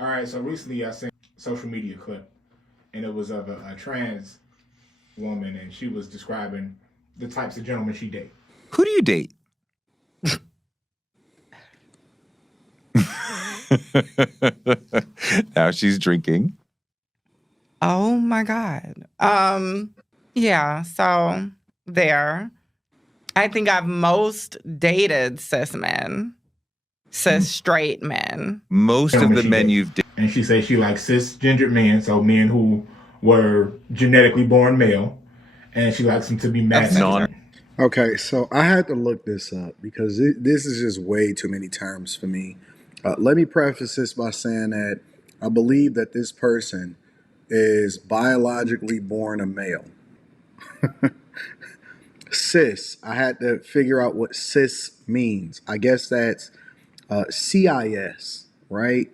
All right, so recently I seen a social media clip, and it was of a trans woman, and she was describing the types of gentlemen she dates. Who do you date? Now she's drinking. Oh my God. Yeah, so there. I think I've most dated cis men, cis straight men. Most of the men you've dated. And she said she likes cisgendered men, so men who were genetically born male, and she likes them to be masculine. Okay, so I had to look this up because this is just way too many terms for me. Let me preface this by saying that I believe that this person is biologically born a male. Cis, I had to figure out what cis means. I guess that's CIS, right?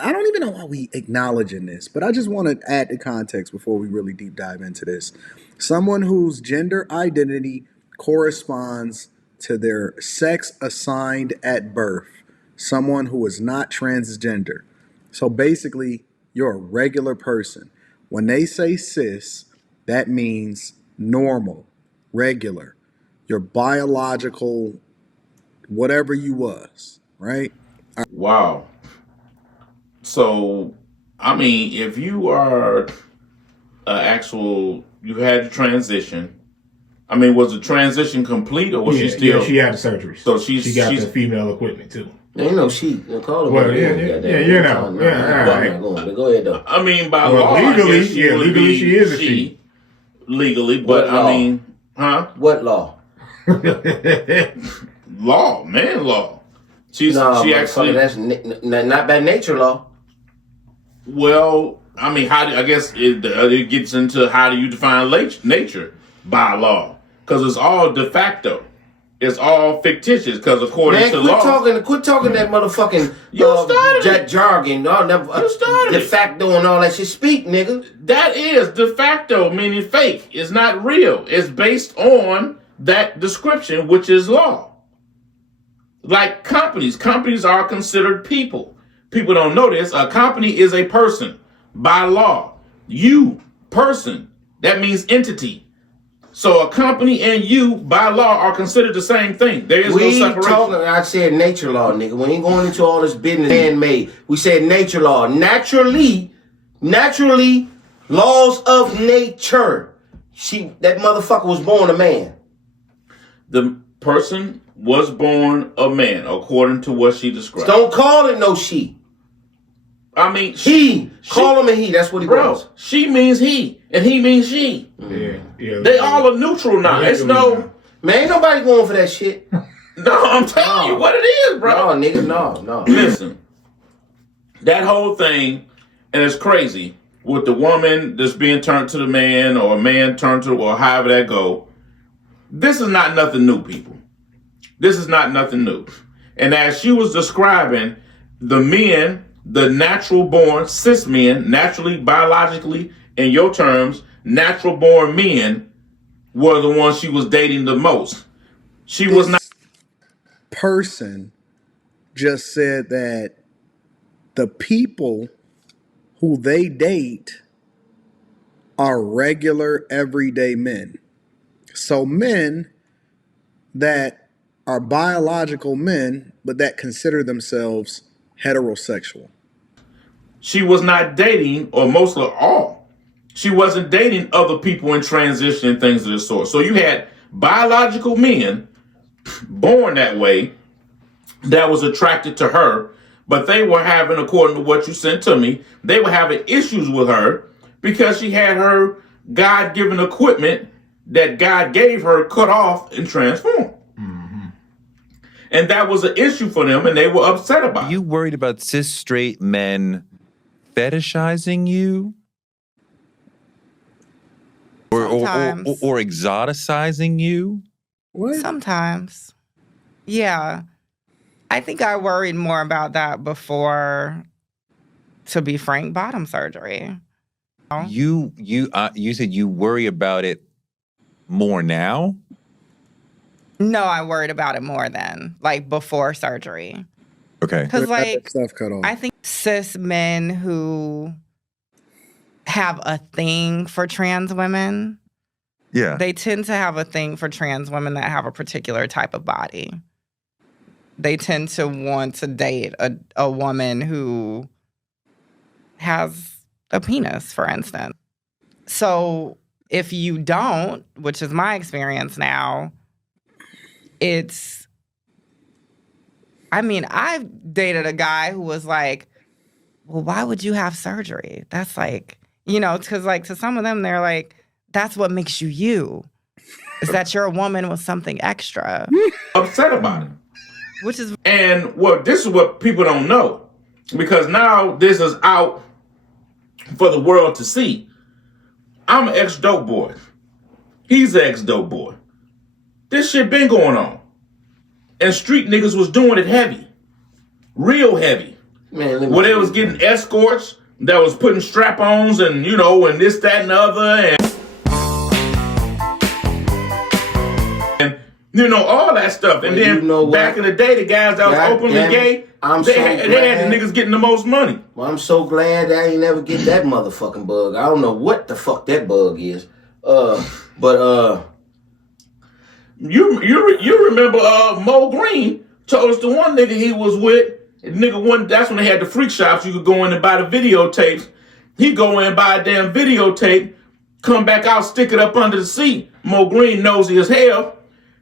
I don't even know why we acknowledging this, but I just want to add the context before we really deep dive into this. Someone whose gender identity corresponds to their sex assigned at birth. Someone who is not transgender. So basically, you're a regular person. When they say cis, that means normal, regular. Your biological, whatever you was, right? Wow. So, I mean, if you are you had the transition. I mean, was the transition complete, or was she still? Yeah, she had the surgery. So she's got the female equipment too. There ain't no she. Call her. Well, yeah. Right. Go ahead though. I mean, by law, legally, legally she is a she. Legally, but I mean, huh? What law? Law, man, law. She actually that's not by nature law. Well, I mean, I guess it gets into how do you define nature by law? Because it's all de facto. It's all fictitious because according to law. Quit talking that motherfucking jargon. You started de facto and all that shit. Speak, nigga. That is de facto, meaning fake. It's not real. It's based on that description, which is law. Like companies. Companies are considered people. People don't know this. A company is a person by law. You, person. That means entity. So a company and you, by law, are considered the same thing. There is no separation. I said nature law, nigga. We ain't going into all this business man-made. We said nature law. Naturally, laws of nature. That motherfucker was born a man. The person was born a man, according to what she described. Don't call it no she. I mean, call him a he. That's what he was. She means he, and he means she. Yeah. They all are neutral now. It's no man. Ain't nobody going for that shit. No, I'm telling you what it is, bro. No, nigga, no. Listen, that whole thing, and it's crazy with the woman that's being turned to the man, or a man turned to, or however that go. This is not nothing new, people. This is not nothing new. And as she was describing, the men, the natural born cis men, naturally, biologically, in your terms, natural born men were the ones she was dating the most. She was not. Person just said that the people who they date are regular everyday men. So men that are biological men, but that consider themselves heterosexual. She was not dating, or mostly all. She wasn't dating other people in transition and things of this sort. So you had biological men born that way that was attracted to her, but they were having, according to what you sent to me, they were having issues with her because she had her God-given equipment that God gave her cut off and transformed. Mm-hmm. And that was an issue for them, and they were upset about it. Are you worried about cis straight men fetishizing you? Or exoticizing you? What? Sometimes. Yeah. I think I worried more about that before, to be frank, bottom surgery. You said you worry about it more now? No, I worried about it more then, like before surgery. Okay. Because, Had that like, stuff cut off. I think cis men who have a thing for trans women, Yeah. they tend to have a thing for trans women that have a particular type of body. They tend to want to date a woman who has a penis, for instance. So if you don't, which is my experience now, I've dated a guy who was like, well, why would you have surgery? That's like, because like to some of them, they're like, that's what makes you you, is that you're a woman with something extra. Upset about it. Which is... And this is what people don't know. Because now this is out for the world to see. I'm an ex-dope boy. He's an ex-dope boy. This shit been going on. And street niggas was doing it heavy. Real heavy. Man, where they was getting escorts that was putting strap-ons and, and this, that, and the other. And all that stuff. And then back in the day, the guys that was openly gay, they had the niggas getting the most money. Well, I'm so glad I ain't never get that motherfucking bug. I don't know what the fuck that bug is. You remember Mo Green told us the one nigga he was with, that's when they had the freak shops. You could go in and buy the videotapes. He go in and buy a damn videotape, come back out, stick it up under the seat. Mo Green nosy as hell.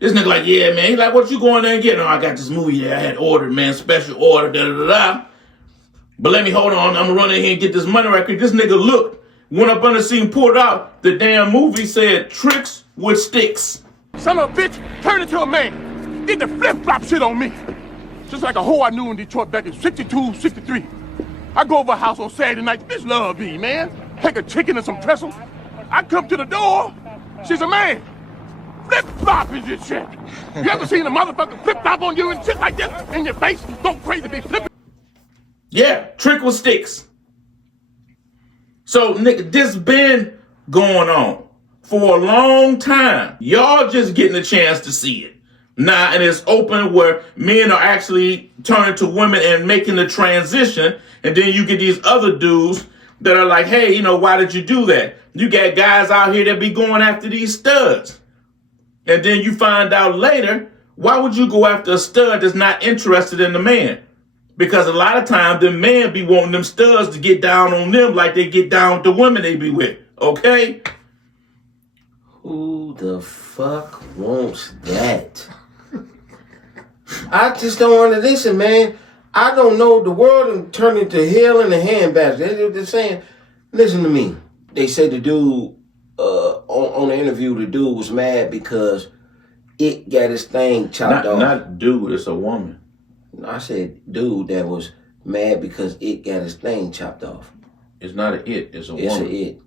This nigga like, yeah, man. He like, what you going there and getting? Oh, I got this movie that I had ordered, man. Special order, da-da-da-da. But let me hold on. I'm going to run in here and get this money right quick. This nigga looked, went up under the seat and pulled out. The damn movie said, Tricks with Sticks. Son of a bitch turned into a man. Did the flip-flop shit on me. Just like a hoe I knew in Detroit back in 62, 63. I go over her house on Saturday night. Bitch love me, man. Take a chicken and some pretzels. I come to the door. She's a man. Flip-flop is this shit. You ever seen a motherfucker flip-flop on you and shit like this in your face? Go crazy, be flipping. Yeah, trick with sticks. So, nigga, this been going on for a long time. Y'all just getting a chance to see it. Now, and it's open where men are actually turning to women and making the transition. And then you get these other dudes that are like, hey, why did you do that? You got guys out here that be going after these studs. And then you find out later, why would you go after a stud that's not interested in the man? Because a lot of times the men be wanting them studs to get down on them like they get down with the women they be with. Okay? Who the fuck wants that? I just don't want to listen, man. I don't know. The world and turned into hell in a handbasket. They're saying, listen to me. They say the dude, on the interview, the dude was mad because it got his thing chopped off. Not dude, it's a woman. I said dude that was mad because it got his thing chopped off. It's not a it, it's a It's woman. a it.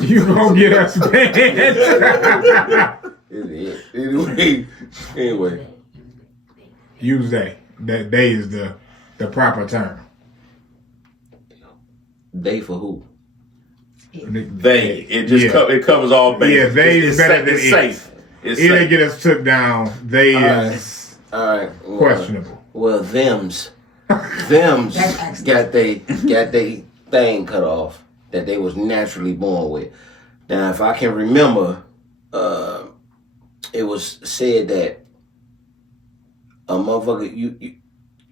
You gonna get us banned. It's a it. Anyway. Use they. That they is the proper term. They for who? They. It just it covers all bases. Yeah, they is better than it's it. safe. It's If they safe. get us took down, they is All right. Well, questionable. Well, them's got they thing cut off that they was naturally born with. Now, if I can remember, it was said that a motherfucker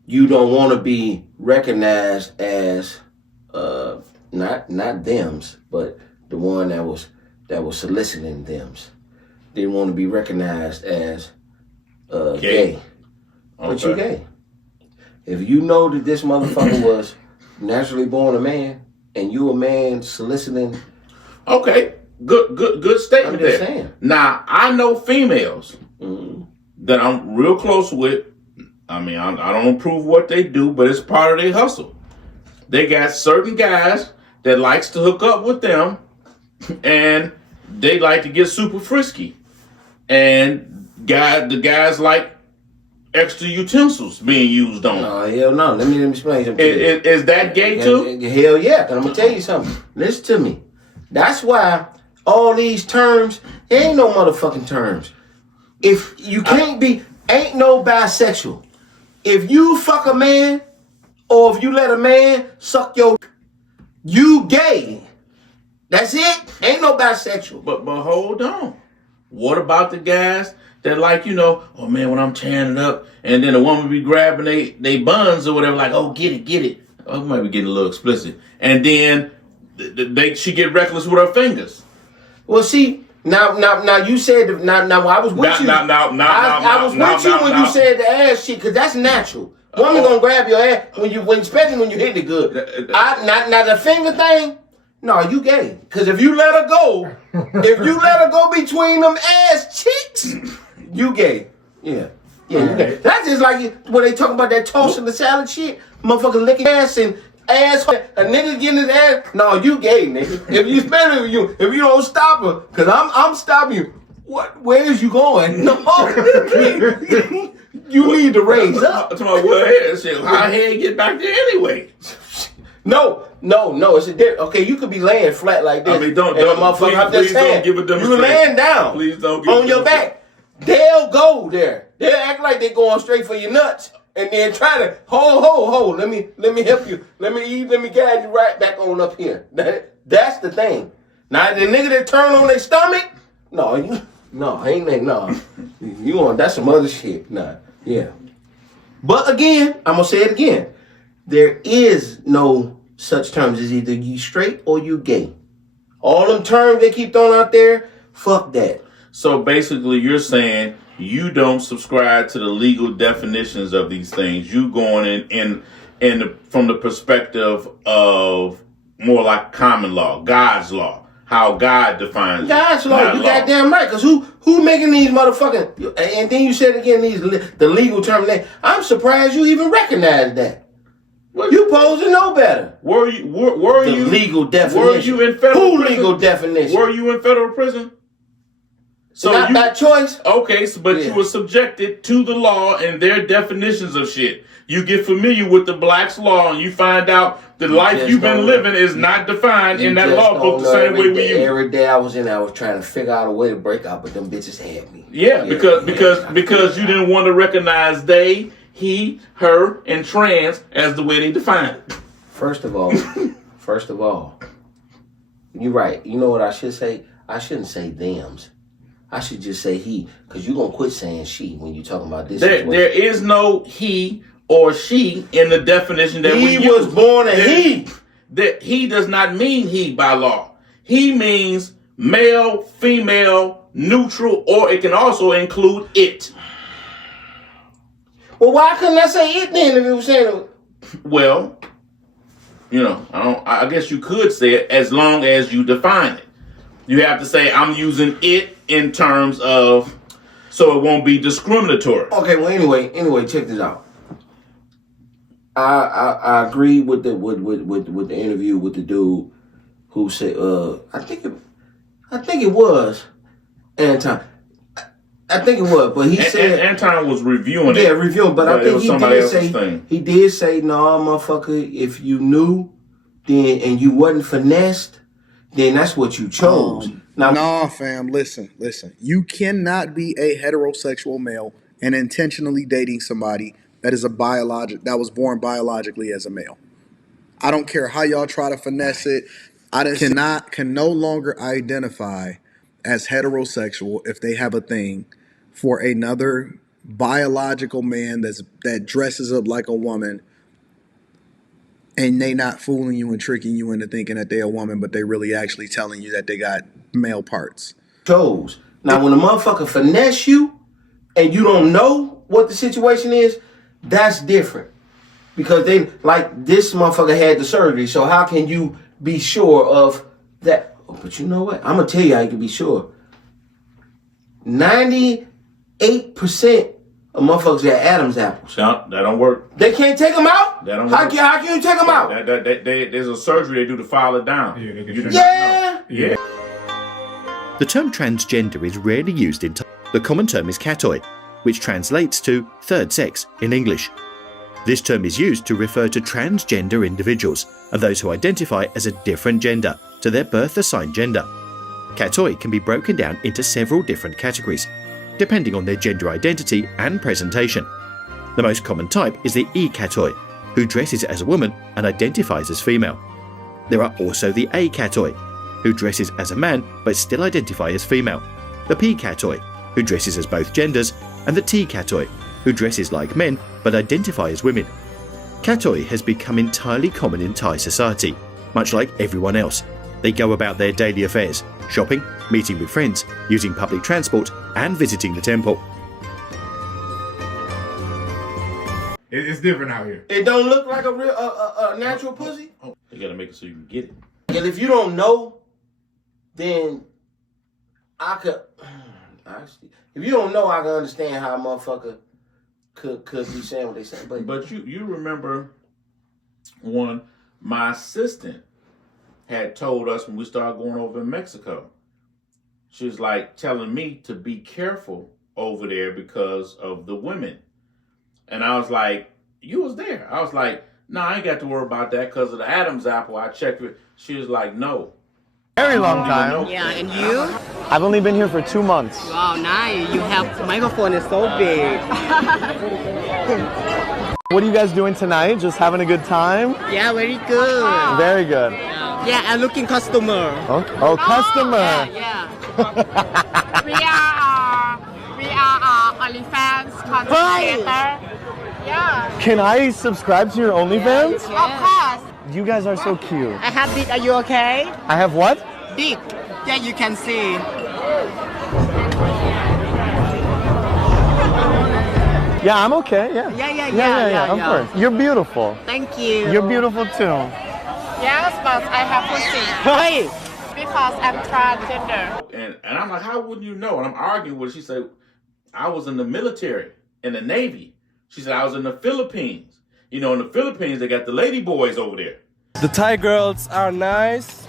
you don't want to be recognized as not them's, but the one that was soliciting them's. Didn't want to be recognized as gay. But you gay. If you know that this motherfucker was naturally born a man and you a man soliciting. Okay. Good statement I'm just there. saying. Now, I know females that I'm real close with. I mean, I don't approve what they do, but it's part of their hustle. They got certain guys that likes to hook up with them, and they like to get super frisky. And the guys like extra utensils being used on them. Oh, hell no. Let me explain something to you. Is that gay too? Hell yeah. And I'm going to tell you something. Listen to me. That's why all these terms, there ain't no motherfucking terms. If you can't be, Ain't no bisexual. If you fuck a man, or if you let a man suck your, you gay. That's it. Ain't no bisexual. But hold on. What about the guys that like, oh man, when I'm tearing it up, and then a woman be grabbing they buns or whatever, like, oh, get it. Oh, might be getting a little explicit. And then she get reckless with her fingers. Well, see, now you said now I was with you. I was with you when you said the ass shit, because that's natural. Woman gonna grab your ass especially when you hit it good. Now the finger thing. No, you gay. Because if you let her go, between them ass cheeks, you gay. Yeah, you gay. That's just like when they talk about that tossing the salad shit. Motherfucker licking ass and ass. A nigga getting his ass. No, you gay, nigga. Especially if you don't stop her. Because I'm stopping you. What? Where is you going? No. You need to raise up. How head get back there anyway? No, it's a different. Okay, you could be laying flat like this. I mean, don't give a demonstration. You laying down. Please don't give on your back. They'll go there. They'll act like they're going straight for your nuts, and then try to hold. Let me help you. Let me guide you right back on up here. That's the thing. Now the nigga that turn on their stomach, you on that's some other shit. Nah, yeah. But again, I'm gonna say it again. There is no such terms as either you straight or you gay. All them terms they keep throwing out there, fuck that. So basically you're saying you don't subscribe to the legal definitions of these things. You going from the perspective of more like common law, God's law, how God defines it. God's law, you goddamn right. Because who making these motherfucking, and then you said again the legal terms. I'm surprised you even recognize that. You supposed to know better. Were you legal definition? Were you in federal prison? Legal definition? Were you in federal prison? So not by choice. Okay, but you were subjected to the law and their definitions of shit. You get familiar with the blacks' law and you find out the life you've been living is not defined in that law book the same way we use. Every day I was trying to figure out a way to break out, but them bitches had me. Yeah, because you didn't want to recognize they, he, her, and trans as the way they define it. First of all, you're right. You know what I should say? I shouldn't say thems. I should just say he, because you're going to quit saying she when you're talking about this. There is no he or she in the definition that we use. He was born a he. That he does not mean he by law. He means male, female, neutral, or it can also include it. Well, why couldn't I say it then if it was saying it? Well, I guess you could say it as long as you define it. You have to say I'm using it in terms of, so it won't be discriminatory. Okay, well anyway, check this out. I agree with the interview with the dude who said I think it was Anton. I think it was, but he said Anton was reviewing it. Yeah, reviewing, but I think he did say, "No, motherfucker, if you knew, then and you wasn't finessed, then that's what you chose." Nah, fam, listen. You cannot be a heterosexual male and intentionally dating somebody that is that was born biologically as a male. I don't care how y'all try to finesse it. Can no longer identify as heterosexual if they have a thing for another biological man that dresses up like a woman, and they not fooling you and tricking you into thinking that they're a woman, but they really actually telling you that they got male parts. Chose. Now, when a motherfucker finesse you and you don't know what the situation is, that's different. Because they, like, this motherfucker had the surgery, so how can you be sure of that? Oh, but you know what? I'm going to tell you how you can be sure. 98% of motherfuckers got Adam's apples. No, that don't work. They can't take them out? That don't work. How can you take them out? There's a surgery they do to file it down. Yeah. The term transgender is rarely used in the common term is catoid, which translates to third sex in English. This term is used to refer to transgender individuals and those who identify as a different gender to their birth assigned gender. Catoid can be broken down into several different categories. depending on their gender identity and presentation. The most common type is the E-catoi, who dresses as a woman and identifies as female. There are also the A-catoi, who dresses as a man but still identify as female, the P-catoi, who dresses as both genders, and the T-catoi, who dresses like men but identify as women. Catoi has become entirely common in Thai society, much like everyone else. They go about their daily affairs, shopping, meeting with friends, using public transport, and visiting the temple. It's different out here. It don't look like a real natural pussy. They gotta make it so you can get it. And if you don't know, then I could. Actually, if you don't know, I can understand how a motherfucker could be saying what they say. But you remember when my assistant had told us when we started going over in Mexico, she was like telling me to be careful over there because of the women. And I was like, you was there. I was like, no, I ain't got to worry about that because of the Adam's apple. I checked it. She was like, no. Very long time. Yeah, and you? I've only been here for 2 months. Wow, nice. You have microphone is so big. What are you guys doing tonight? Just having a good time? Yeah, very good. Very good. Yeah, I'm looking customer. Okay. Oh, customer. Yeah. We are OnlyFans content creator. Yeah. Can I subscribe to your OnlyFans? Of course. You guys are so cute. I have big. Are you okay? I have what? Big. Yeah, you can see. Yeah, I'm okay. Yeah. Yeah. Of course. You're beautiful. Thank you. You're beautiful too. Yes, but I have pussy Hey. because I'm transgender. And I'm like, how wouldn't you know? And I'm arguing with her. She said, I was in the military, in the Navy. She said, I was in the Philippines. You know, in the Philippines, they got the lady boys over there. The Thai girls are nice,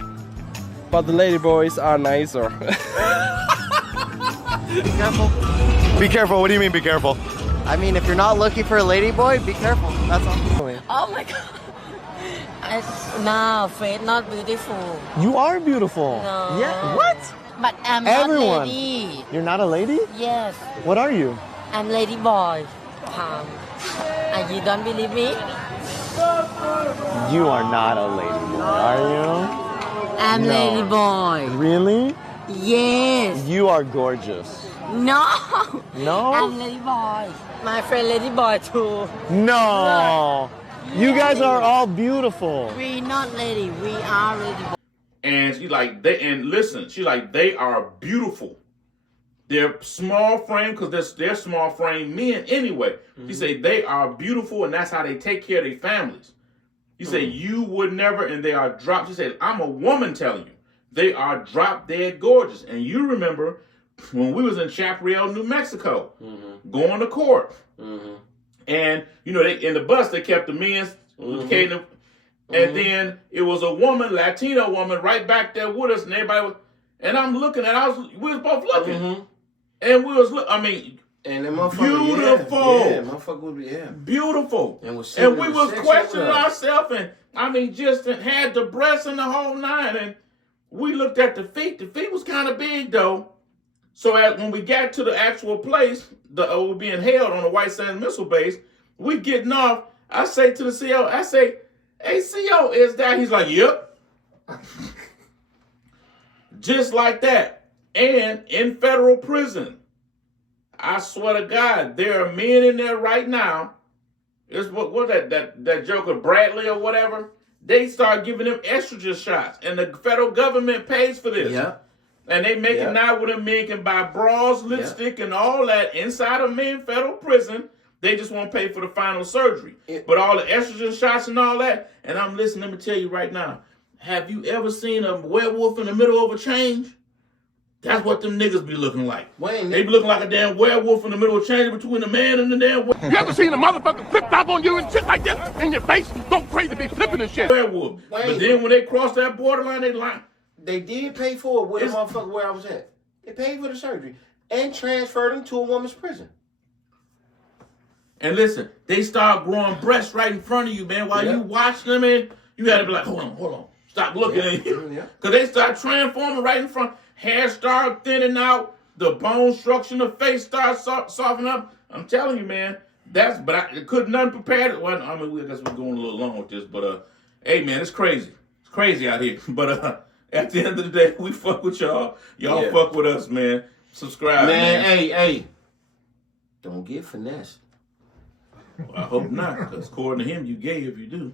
but the lady boys are nicer. Be careful. Be careful. What do you mean, be careful? I mean, if you're not looking for a lady boy, be careful. That's all. Oh my god. No, face not beautiful. You are beautiful. No. Yeah. What? But I'm Everyone. not lady. You're not a lady? Yes. What are you? I'm lady boy. And you don't believe me? You are not a lady boy, are you? I'm No. lady boy. Really? Yes. You are gorgeous. No. No? I'm lady boy. My friend lady boy too. No. You guys are all beautiful. We not lady. We are lady boy. And she like, she like, they are beautiful. They're small frame because they're small frame men anyway. She say they are beautiful and that's how they take care of their families. You say you would never, and they are drop. She said, I'm a woman telling you, they are drop dead gorgeous. And you remember when we was in Chaparral, New Mexico, going to court, and you know they in the bus they kept the men, and then it was a woman, Latino woman, right back there with us, and everybody was, and I'm looking at, we was both looking. And we was, and the motherfucker, beautiful. Yeah, motherfucker would be, beautiful. And we was questioning ourselves, and just had the breasts and the whole nine. And we looked at the feet. The feet was kind of big though. So when we got to the actual place, we were being held on the White Sands Missile Base. We getting off. I say to the CO, I say, "Hey, CO, is that?" He's like, "Yep." Just like that. And in federal prison, I swear to God, there are men in there right now. It's what that joker Bradley or whatever. They start giving them estrogen shots, and the federal government pays for this. Yeah. And they make it now where the men can buy bras, lipstick, and all that inside of men federal prison. They just won't pay for the final surgery. But all the estrogen shots and all that. And I'm listening. Let me tell you right now. Have you ever seen a werewolf in the middle of a change? That's what them niggas be looking like. They be looking like a damn werewolf in the middle of change between the man and the damn werewolf. You ever seen a motherfucker flip flop on you and shit like this in your face? Don't crazy be flipping and shit. Werewolf. But then when they cross that borderline, they lie. They did pay for it with the motherfucker where I was at. They paid for the surgery and transferred him to a woman's prison. And listen, they start growing breasts right in front of you, man. While you watching them, and you had to be like, hold on. Stop looking at you. Because they start transforming right in front. Hair start thinning out. the bone structure in the face starts softening up. I'm telling you, man. I couldn't unprepared it. Well, I mean, I guess we're going a little long with this, but hey, man, it's crazy. It's crazy out here. But at the end of the day, we fuck with y'all. Y'all fuck with us, man. Subscribe, man. Hey. Don't get finessed. Well, I hope not, because according to him, you gay if you do.